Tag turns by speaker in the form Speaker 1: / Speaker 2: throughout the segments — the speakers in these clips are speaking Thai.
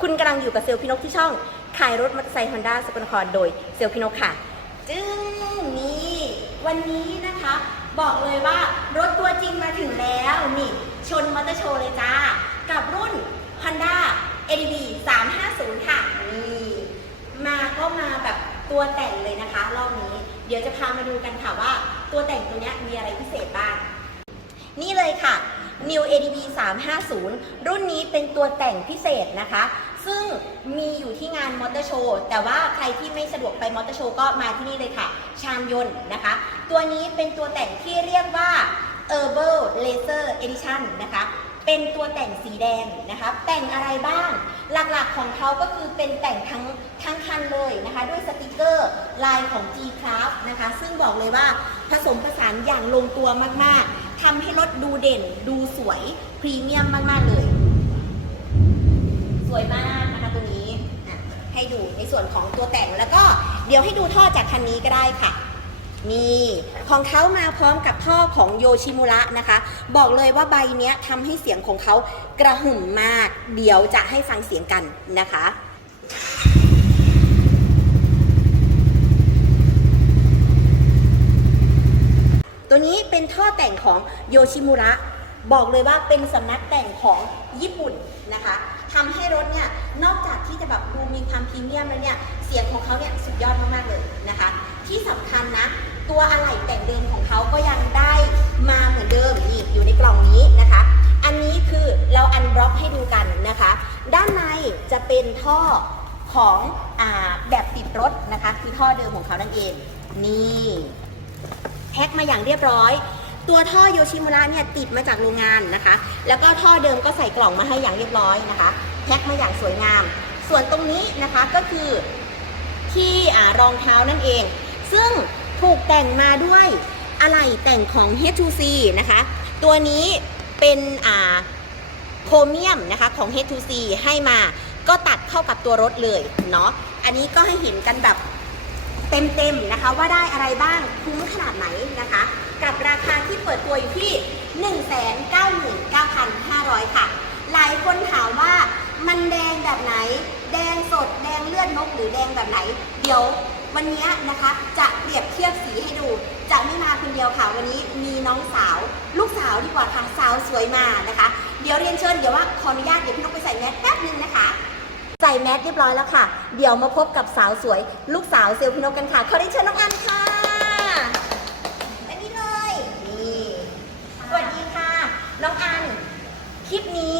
Speaker 1: คุณกำลังอยู่กับเซลพี่นกที่ช่อง ขายรถมอเตอร์ไซค์ฮอนด้าสกลนครโดยเซลพี่นกค่ะ จึงนี่วันนี้นะคะ บอกเลยว่ารถตัวจริงมาถึงแล้วนี่ชนมอเตอร์โชว์เลยจ้า กับรุ่น Honda ADV 350 ค่ะนี่มาก็มาแบบตัวแต่งเลยนะคะ รอบนี้เดี๋ยวจะพามาดูกันค่ะว่า ตัวแต่งตัวนี้มีอะไรพิเศษบ้าง นี่เลยค่ะ New ADV 350 รุ่นนี้เป็นตัวแต่งพิเศษนะคะ ซึ่งมีอยู่ที่งานมอเตอร์โชว์ แต่ว่าใครที่ไม่สะดวกไปมอเตอร์โชว์ก็มาที่นี่เลยค่ะ ชานยนต์นะคะ ตัวนี้เป็นตัวแต่งที่เรียกว่า Herbal Laser Edition นะคะ เป็นตัวแต่งสีแดงนะคะ แต่งอะไรบ้าง หลักๆของเขาก็คือเป็นแต่งทั้งทั้งคันเลยนะคะ ด้วยสติกเกอร์ลายของ G Craft นะคะ ซึ่งบอกเลยว่าผสมผสานอย่างลงตัวมากๆ ทำให้รถดูเด่น ดูสวยพรีเมียมมากๆเลย สวยมากนะคะตัวนี้ให้ดูในส่วนของตัวแต่งแล้วก็เดี๋ยวให้ดูท่อจากคันนี้ก็ได้ค่ะ นี่ของเขามาพร้อมกับท่อของโยชิมุระนะคะ บอกเลยว่าใบเนี้ยทำให้เสียงของเขากระหึ่มมาก เดี๋ยวจะให้ฟังเสียงกันนะคะ ตัวนี้เป็นท่อแต่งของโยชิมุระ บอกเลยว่าเป็นสำนักแต่งของญี่ปุ่นนะคะทำให้รถเนี่ย นอกจากที่จะแบบดูมีความพรีเมียมแล้วเนี่ย เสียงของเขาเนี่ยสุดยอดมาก ๆ เลยนะคะ ที่สำคัญนะ ตัวอะไหล่แต่งเดิมของเขาก็ยังได้มาเหมือนเดิมนี่อยู่ในกล่องนี้นะคะ อันนี้คือเราอันบล็อกให้ดูกันนะคะ ด้านในจะเป็นท่อของอแบบติดรถนะคะ คือท่อเดิมของเขานั่นเอง นี่ แพ็คมาอย่างเรียบร้อย ตัวท่อโยชิมุระเนี่ยติดมาจากโรงงานนะคะ แล้วก็ท่อเดิมก็ใส่กล่องมาให้อย่างเรียบร้อยนะคะ แพ็คมาอย่างสวยงาม ส่วนตรงนี้นะคะก็คือที่รองเท้านั่นเอง ซึ่งถูกแต่งมาด้วยอะไหล่แต่งของ H2C นะคะ ตัวนี้เป็นโครเมียมนะคะของ H2C ให้มาก็ตัดเข้ากับตัวรถเลยเนาะ อันนี้ก็ให้เห็นกันแบบ เต็มๆนะคะว่าได้อะไรบ้างคุ้มขนาดไหนนะคะ กับราคาที่เปิดตัวอยู่ที่ 199,500 ค่ะ หลายคนถามว่ามันแดงแบบไหน แดงสดแดงเลือดนกหรือแดงแบบไหน เดี๋ยววันนี้นะคะจะเปรียบเทียบสีให้ดู จะไม่มาคนเดียวค่ะวันนี้มีน้องสาว ลูกสาวดีกว่าค่ะสาวสวยมานะคะ เดี๋ยวเรียนเชิญเดี๋ยวว่าขออนุญาตเดี๋ยวพี่นกไปใส่แมสแป๊บนึงนะคะ ใส่แมสเรียบร้อยแล้วค่ะ เดี๋ยวมาพบกับสาวสวย ลูกสาวเซลล์พี่นกกันค่ะขอได้เชิญน้องอันค่ะ อันนี้เลยนี่สวัสดีค่ะ น้องอัน คลิปนี้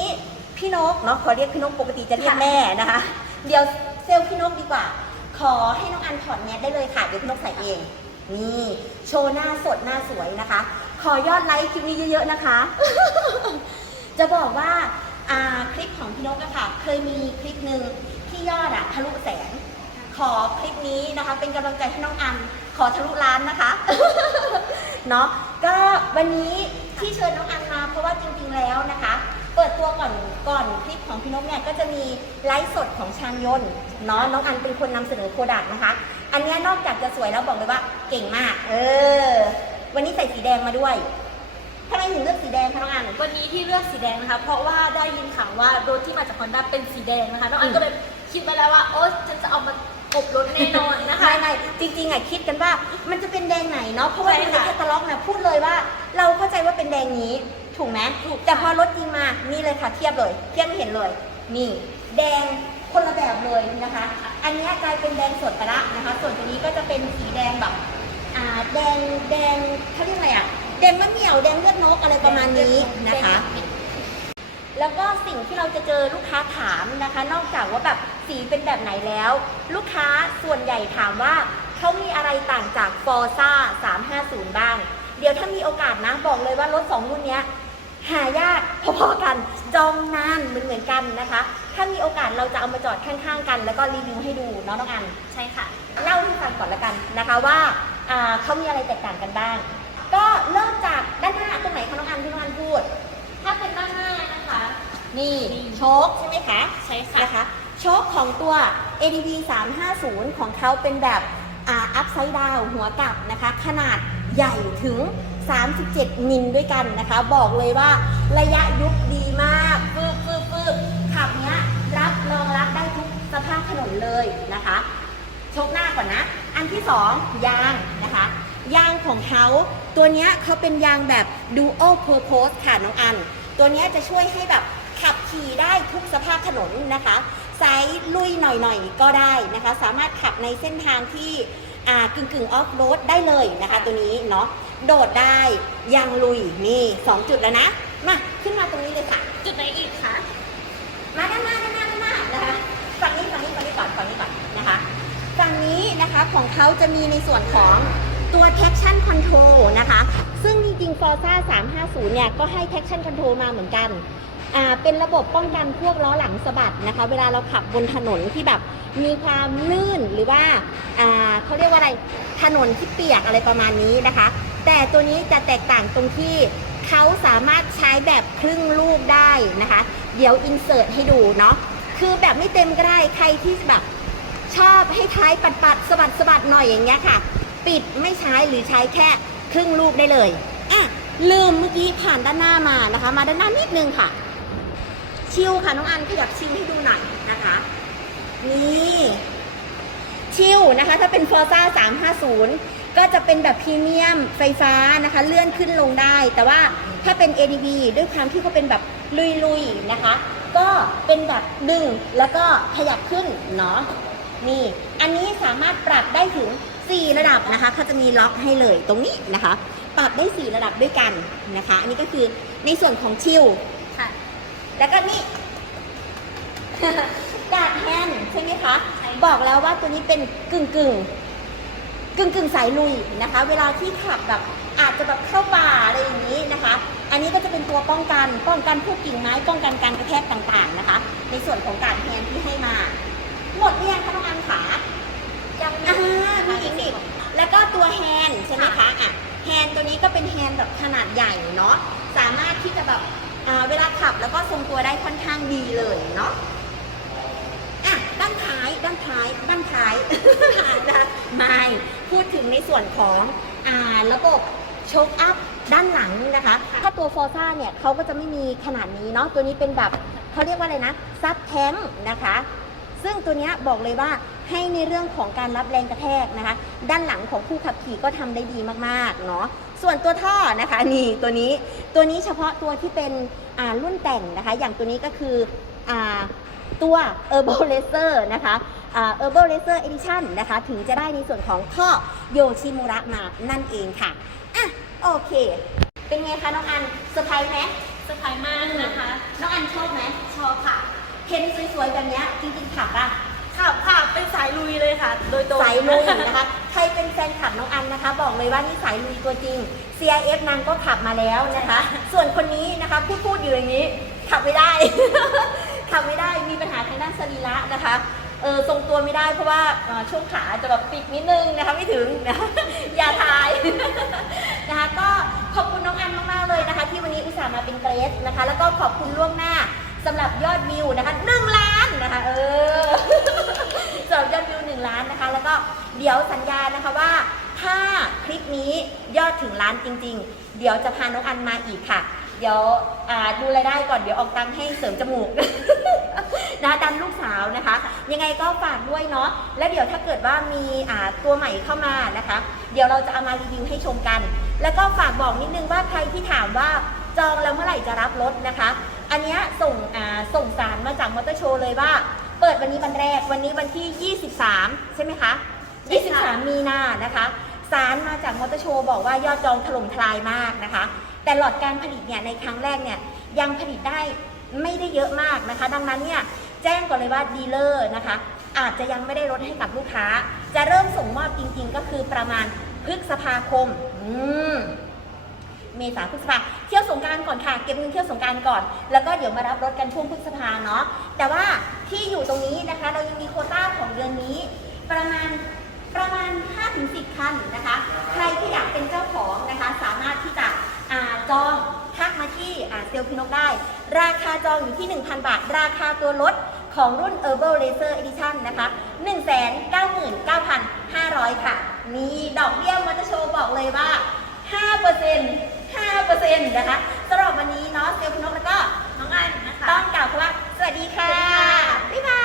Speaker 1: พี่นกเนาะขอเรียกพี่นกปกติจะเรียกแม่นะคะ เดี๋ยวเซลล์พี่นกดีกว่า ขอให้น้องอันถอดแมสได้เลยค่ะเดี๋ยวพี่นกใส่เอง นี่โชว์หน้าสดหน้าสวยนะคะ ขอยอดไลค์คลิปนี้เยอะๆนะคะ จะบอกว่าอ่า คลิปของพี่นกอะค่ะ เคยมีคลิปหนึ่งที่ยอดอะทะลุแสน ขอคลิปนี้นะคะ เป็นกำลังใจให้น้องอัน ขอทะลุล้านนะคะ เนาะก็วันนี้ที่เชิญน้องอันมาเพราะว่าจริงๆแล้วนะคะ เปิดตัวก่อนก่อนคลิปของพี่นกเนี่ยก็จะมีไลฟ์สดของชางยนต์เนาะน้องอันเป็นคนนำเสนอโปรดักต์นะคะ อันเนี้ยนอกจากจะสวยแล้วบอกเลยว่าเก่งมาก เออ วันนี้ใส่สีแดงมาด้วย ทำไมถึงเลือกสีแดงคะน้องอัน
Speaker 2: วันนี้ที่เลือกสีแดงนะคะ เพราะว่าได้ยินข่าวว่ารถที่มาจากฮอนด้าเป็นสีแดงนะคะน้องอั
Speaker 1: อื
Speaker 2: น
Speaker 1: ม
Speaker 2: ก็เลยคิดไปแล้วว่าโอ๊ยฉันจะเอามากบรถแน่นอนนะคะ
Speaker 1: ไม่ไม่จริงๆอะคิดกันว่ามันจะเป็นแดงไหนเนาะเพราะว่า
Speaker 2: ใช่
Speaker 1: ใน
Speaker 2: ค่ะ
Speaker 1: แคตตาล็อกเนี่ยพูดเลยว่า เราเข้าใจว่าเป็นแดงนี้ถูกไหม
Speaker 2: ถูก
Speaker 1: แต่พอรถจริงมานี่เลยค่ะเทียบเลย เทียบให้เห็นเลย นี่ แดงคนละแบบเลยนะคะ อันเนี้ยกลายเป็นแดงสดไปละนะคะ ส่วนตัวนี้ก็จะเป็นสีแดงแบบอ่าแดงแดงเขาเรียกอะไรอะ แดงมะเหมี่ยวแดงเลือดนกอะไรประมาณนี้นะคะ แล้วก็สิ่งที่เราจะเจอลูกค้าถามนะคะ นอกจากว่าแบบสีเป็นแบบไหนแล้ว ลูกค้าส่วนใหญ่ถามว่าเขามีอะไรต่างจาก f o r z a 350 บ้าง เดี๋ยวถ้ามีโอกาสนะบอกเลยว่ารถสองรุ่นเนี้ยหายากพอๆกันจองนานเหมือนเหมือนๆกันนะคะ ถ้ามีโอกาสเราจะเอามาจอดข้างๆกัน แล้วก็รีวิวให้ดูเนาะน้องอัน
Speaker 2: ใช่ค่ะ
Speaker 1: เล่าให้ฟังก่อนละกันนะคะว่าอ่าเขามีอะไรแตกต่างกันบ้างก็ เริ่มจากด้านหน้าตรงไหนคะน้องอันที่น้องอันพูด
Speaker 2: ถ้าเป็นด้านหน้านะคะ นี่
Speaker 1: โชคใช่ไหมคะ
Speaker 2: ใช่ค่ะ
Speaker 1: นะคะโชคของตัว ADV 350 ของเขาเป็นแบบอัพไซด์ดาวหัวกลับนะคะ ขนาดใหญ่ถึง 37 มิลด้วยกันนะคะ บอกเลยว่าระยะยุบดีมากปึ๊บปึ๊บปึ๊บขับเนี้ยรับรองรับได้ทุกสภาพถนนเลยนะคะโชคหน้าก่อนนะ อันที่ 2 ยางนะคะ ยางของเขาตัวเนี้ยเขาเป็นยางแบบ dual purpose ค่ะน้องอัน ตัวเนี้ยจะช่วยให้แบบขับขี่ได้ทุกสภาพถนนนะคะไซส์ลุยหน่อยๆ ก็ได้นะคะ สามารถขับในเส้นทางที่อ่ากึ่งกึ่งออฟโรดได้เลยนะคะ ตัวนี้เนาะโดดได้ยางลุยนี่สองจุดแล้วนะ มาขึ้นมาตรงนี้เลยค่ะ
Speaker 2: จุดไหนอีกคะ
Speaker 1: มาด้านหน้าด้านหน้าด้านหน้านะคะฝั่งนี้ฝั่งนี้ฝั่งนี้ก่อนฝั่งนี้ก่อนนะคะฝั่งนี้นะคะของเขาจะมีในส่วนของ ตัว traction control นะคะ ซึ่งจริงๆ Forza 350 เนี่ย ก็ให้ traction control มาเหมือนกัน อ่า เป็นระบบป้องกันพวกล้อหลังสะบัดนะคะ เวลาเราขับบนถนนที่แบบมีความลื่นหรือว่า อ่าเขาเรียกว่าอะไร ถนนที่เปียกอะไรประมาณนี้นะคะ แต่ตัวนี้จะแตกต่างตรงที่เขาสามารถใช้แบบครึ่งลูกได้นะคะ เดี๋ยวอินเสิร์ตให้ดูเนาะ คือแบบไม่เต็มก็ได้ ใครที่แบบชอบให้ท้ายปัดปัดๆสะบัดสะบัดหน่อยอย่างเงี้ยค่ะ ปิดไม่ใช้หรือใช้แค่ครึ่งลูกได้เลยอะลืมเมื่อกี้ผ่านด้านหน้ามานะคะ มาด้านหน้านิดนึงค่ะ ชิวค่ะน้องอันขยับชิวให้ดูหน่อยนะคะนี่ชิวนะคะ ถ้าเป็น Forza 350 ก็จะเป็นแบบพรีเมียมไฟฟ้านะคะ เลื่อนขึ้นลงได้ แต่ว่าถ้าเป็น ADV ด้วยความที่เขาเป็นแบบลุยๆนะคะ ก็เป็นแบบดึงแล้วก็ขยับขึ้นเนาะนี่ อันนี้สามารถปรับได้ถึง 4 ระดับนะคะเขาจะมีล็อกให้เลยตรงนี้นะคะ ปรับได้ 4 ระดับด้วยกันนะคะ อันนี้ก็คือในส่วนของชิล
Speaker 2: ค่ะ
Speaker 1: แล้วก็นี่ กาดแฮนด์ใช่ไหมคะ บอกแล้วว่าตัวนี้เป็นกึ่งกึ่งกึ่งกึ่งๆสายลุยนะคะ เวลาที่ขับแบบอาจจะแบบเข้าป่าอะไรอย่างนี้นะคะ อันนี้ก็จะเป็นตัวป้องกันป้องกันพวกกิ่งไม้ป้องกันการกระแทกต่างๆนะคะ ในส่วนของการแฮนด์ที่ให้มา หมดหรือยังคะน้องอันขา
Speaker 2: ยัง
Speaker 1: อ่ามีอีกนี่แล้วก็ตัวแฮนด์ใช่ไหมคะอะแฮนด์ตัวนี้ก็เป็นแฮนด์แบบขนาดใหญ่เนาะสามารถที่จะแบบอ่าเวลาขับแล้วก็ทรงตัวได้ค่อนข้างดีเลยเนาะอะด้านท้ายด้านท้ายด้านท้ายนะไม่พูดถึงในส่วนของอ่าระบบโชคอัพด้านหลังนะคะ ถ้าตัวฟอร์ซ่าเนี่ยเขาก็จะไม่มีขนาดนี้เนาะตัวนี้เป็นแบบเขาเรียกว่าอะไรนะซับแท้งนะคะ ซึ่งตัวเนี้ยบอกเลยว่า ให้ในเรื่องของการรับแรงกระแทกนะคะ ด้านหลังของผู้ขับขี่ก็ทำได้ดีมากๆเนาะส่วนตัวท่อนะคะนี่ตัวนี้ตัวนี้เฉพาะตัวที่เป็นอ่ารุ่นแต่งนะคะ อย่างตัวนี้ก็คืออ่าตัว Herbal Laser นะคะอ่า Herbal Laser Edition นะคะ ถึงจะได้ในส่วนของท่อโยชิมุระมานั่นเองค่ะอะโอเค เป็นไงคะน้องอันเซอร์ไพรส์ไหม
Speaker 2: เซอร์ไพรส์มากนะคะ
Speaker 1: น้องอันชอบไหม
Speaker 2: ชอบค่ะ
Speaker 1: เห็นสวยๆแบบเนี้ยจริงๆขับป่ะ
Speaker 2: ขับค่ะ เป็นสายลุยเลยค่ะ โดยตรง
Speaker 1: สายลุยนะคะ ใครเป็นแฟนคลับน้องอันนะคะ บอกเลยว่านี่สายลุยตัวจริง CIF นางก็ขับมาแล้วนะคะ ส่วนคนนี้นะคะพูดพูดอยู่อย่างนี้ขับไม่ได้ ขับไม่ได้มีปัญหาทางด้านสรีระนะคะเออทรงตัวไม่ได้เพราะว่าเอ่อช่วงขาจะแบบปิดนิดนึงนะคะไม่ถึงนะอย่าทายนะคะก็ขอบคุณน้องอันมากๆเลยนะคะ ที่วันนี้อุตส่าห์มาเป็นเกรสนะคะ แล้วก็ขอบคุณล่วงหน้าสำหรับยอดวิวนะคะหนึ่งล้านนะคะ เออ สำหรับยอดวิวหนึ่งล้านนะคะ แล้วก็ เดี๋ยวสัญญานะคะว่า ถ้าคลิปนี้ยอดถึงล้านจริง ๆ เดี๋ยวจะพาน้องอันมาอีกค่ะ เดี๋ยวดูรายได้ก่อนเดี๋ยวออกตังค์ให้เสริมจมูกนะคะดันลูกสาวนะคะ ยังไงก็ฝากด้วยเนาะแล้วเดี๋ยวถ้าเกิดว่ามีตัวใหม่เข้ามานะคะ เดี๋ยวเราจะเอามารีวิวให้ชมกัน แล้วก็ฝากบอกนิดนึงว่าใครที่ถามว่าจองแล้วเมื่อไหร่จะรับรถนะคะ อันเนี้ยส่งส่งสารมาจากมอเตอร์โชว์เลยว่า เปิดวันนี้วันแรกวันนี้วันที่ 23 ใช่ไหมคะ 23 มีนานะคะสารมาจากมอเตอร์โชว์บอกว่ายอดจองถล่มทลายมากนะคะ แต่หลอดการผลิตเนี่ยในครั้งแรกเนี่ยยังผลิตได้ไม่ได้เยอะมากนะคะ ดังนั้นเนี่ยแจ้งก่อนเลยว่าดีลเลอร์นะคะ อาจจะยังไม่ได้ลดให้กับลูกค้า จะเริ่มส่งมอบจริงๆ ก็คือประมาณพฤษภาคมเมษาพฤษภาเที่ยวสงการก่อนค่ะ เก็บเงินเที่ยวสงการก่อน แล้วก็เดี๋ยวมารับรถกันช่วงพฤษภาเนาะแต่ว่าที่อยู่ตรงนี้นะคะ เรายังมีโคต้าของเดือนนี้ประมาณ ประมาณ 5-10 คันนะคะ ใครที่อยากเป็นเจ้าของนะคะ สามารถที่จะอ่าจองทักมาที่อ่าเซลลพินกได้ ราคาจองอยู่ที่ 1,000 บาท ราคาตัวรถของรุ่น Herbal Laser Edition นะคะ 199,500 ค่ะนี่ดอกเบี้ยมอเตอร์โชว์บอกเลยว่า 5% 5%นะคะสำหรับวันนี้เนาะเซลลพินกแล้วก็
Speaker 2: น้องอันนะคะ
Speaker 1: ต้องกล่าวคำว่า สวัสดีค่ะ บ๊ายบ